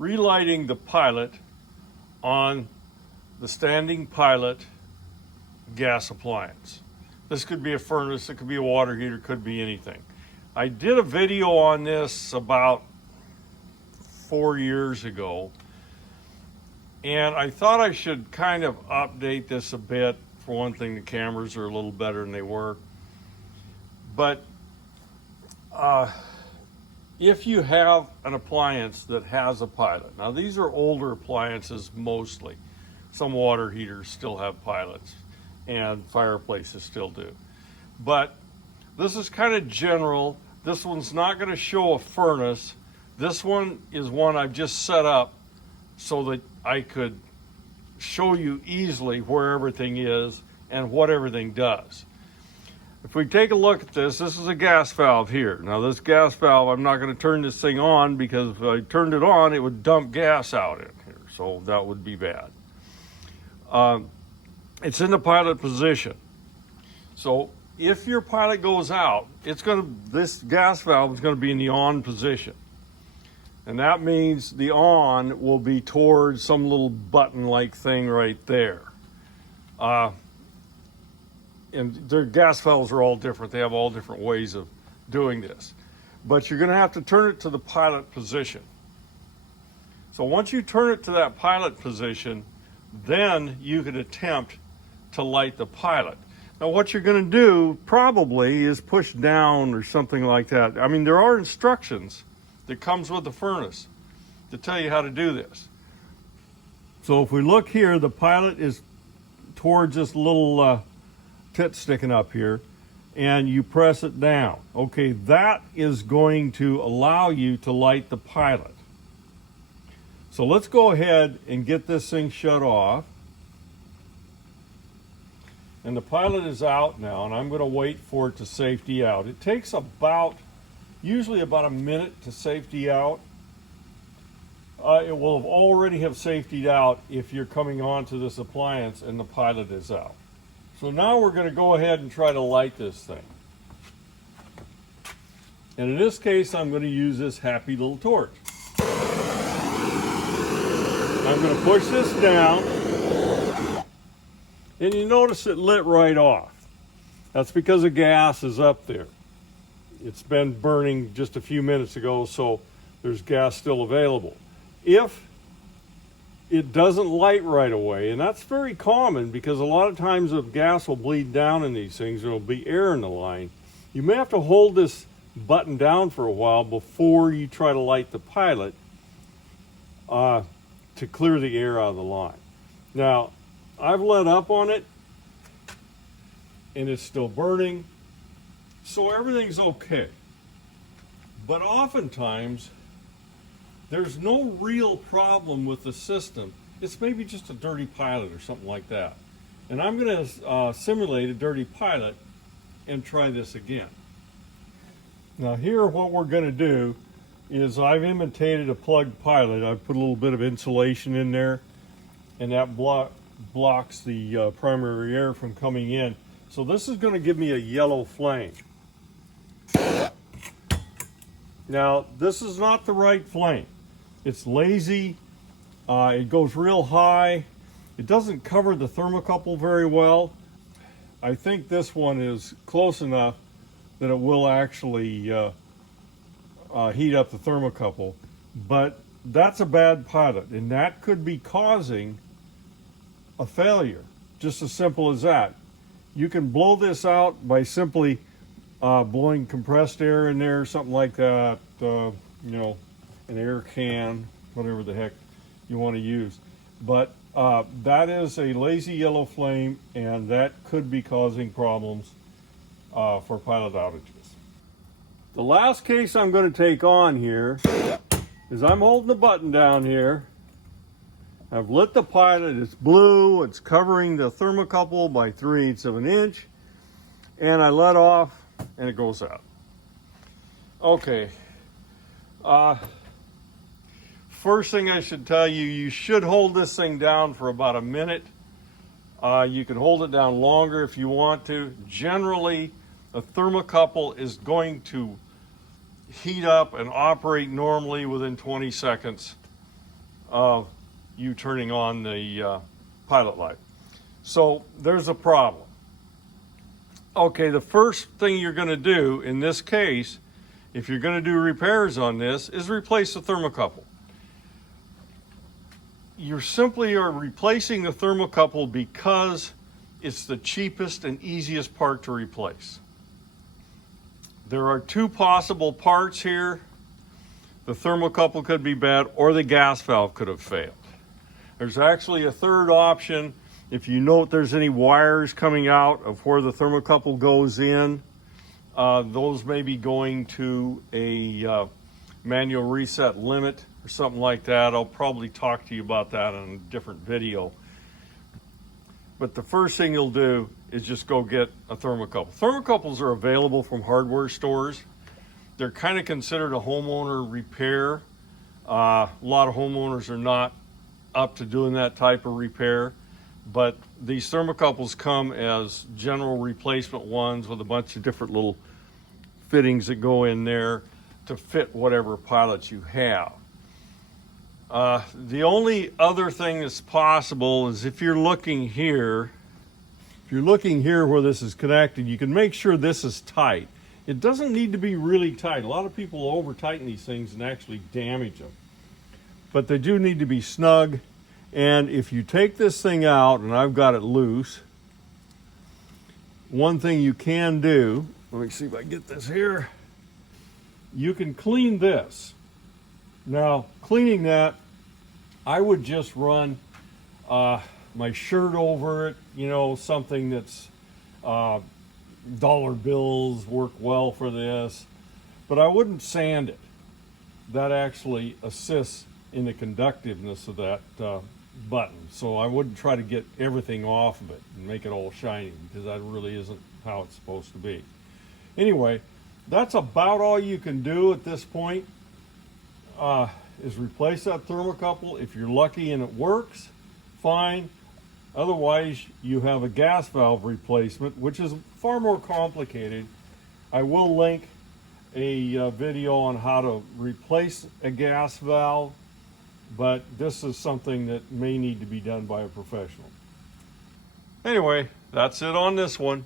relighting the pilot on the standing pilot gas appliance. This could be a furnace, it could be a water heater, it could be anything. I did a video on this about 4 years ago, and I thought I should kind of update this a bit. For one thing, the cameras are a little better than they were. But if you have an appliance that has a pilot, now these are older appliances mostly. Some water heaters still have pilots, and fireplaces still do. But this is kind of general. This one's not going to show a furnace. This one is one I've just set up so that I could show you easily where everything is and what everything does. If we take a look at this, this is a gas valve here. Now this gas valve, I'm not going to turn this thing on because if I turned it on, it would dump gas out in here. So that would be bad. It's in the pilot position. So if your pilot goes out, this gas valve is going to be in the on position. And that means the on will be towards some little button-like thing right there. And their gas valves are all different. They have all different ways of doing this. But you're going to have to turn it to the pilot position. So once you turn it to that pilot position, then you can attempt to light the pilot. Now what you're going to do probably is push down or something like that. I mean, there are instructions that comes with the furnace to tell you how to do this. So if we look here, the pilot is towards this little tit sticking up here, and you press it down. Okay, that is going to allow you to light the pilot. So let's go ahead and get this thing shut off. And the pilot is out now, and I'm going to wait for it to safety out. It takes usually about a minute to safety out. It will already have safetied out if you're coming onto this appliance and the pilot is out. So now we're going to go ahead and try to light this thing. And in this case, I'm going to use this happy little torch. I'm going to push this down, and you notice it lit right off. That's because the gas is up there. It's been burning just a few minutes ago, so there's gas still available. If it doesn't light right away, and that's very common because a lot of times the gas will bleed down in these things, there will be air in the line. You may have to hold this button down for a while before you try to light the pilot to clear the air out of the line. Now, I've let up on it, and it's still burning, so everything's okay. But oftentimes, there's no real problem with the system. It's maybe just a dirty pilot or something like that. And I'm going to simulate a dirty pilot and try this again. Now here what we're going to do is I've imitated a plugged pilot. I've put a little bit of insulation in there, and that blocks the primary air from coming in. So this is going to give me a yellow flame. Now this is not the right flame. It's lazy, it goes real high, it doesn't cover the thermocouple very well. I think this one is close enough that it will actually heat up the thermocouple, but that's a bad pilot, and that could be causing a failure, just as simple as that. You can blow this out by simply blowing compressed air in there, something like that, you know, an air can, whatever the heck you want to use. But that is a lazy yellow flame, and that could be causing problems for pilot outages. The last case I'm going to take on here is I'm holding the button down here. I've lit the pilot, it's blue, it's covering the thermocouple by 3/8 of an inch, and I let off and it goes out. Okay. First thing I should tell you, you should hold this thing down for about a minute. You can hold it down longer if you want to. Generally, a thermocouple is going to heat up and operate normally within 20 seconds. you turning on the pilot light. So there's a problem. Okay, the first thing you're going to do in this case, if you're going to do repairs on this, is replace the thermocouple. You simply are replacing the thermocouple because it's the cheapest and easiest part to replace. There are two possible parts here. The thermocouple could be bad, or the gas valve could have failed. There's actually a third option. If you note there's any wires coming out of where the thermocouple goes in, those may be going to a manual reset limit or something like that. I'll probably talk to you about that in a different video. But the first thing you'll do is just go get a thermocouple. Thermocouples are available from hardware stores. They're kind of considered a homeowner repair. A lot of homeowners are not up to doing that type of repair, but these thermocouples come as general replacement ones with a bunch of different little fittings that go in there to fit whatever pilots you have. The only other thing that's possible is if you're looking here where this is connected, you can make sure this is tight. It doesn't need to be really tight. A lot of people over tighten these things and actually damage them. But they do need to be snug. And if you take this thing out, and I've got it loose, one thing you can do, let me see if I get this here, you can clean this. Now, cleaning that, I would just run my shirt over it, you know, something that's dollar bills work well for this, but I wouldn't sand it. That actually assists in the conductiveness of that button. So I wouldn't try to get everything off of it and make it all shiny, because that really isn't how it's supposed to be. Anyway, that's about all you can do at this point, is replace that thermocouple. If you're lucky and it works, fine. Otherwise, you have a gas valve replacement, which is far more complicated. I will link a video on how to replace a gas valve, but this is something that may need to be done by a professional. Anyway, that's it on this one.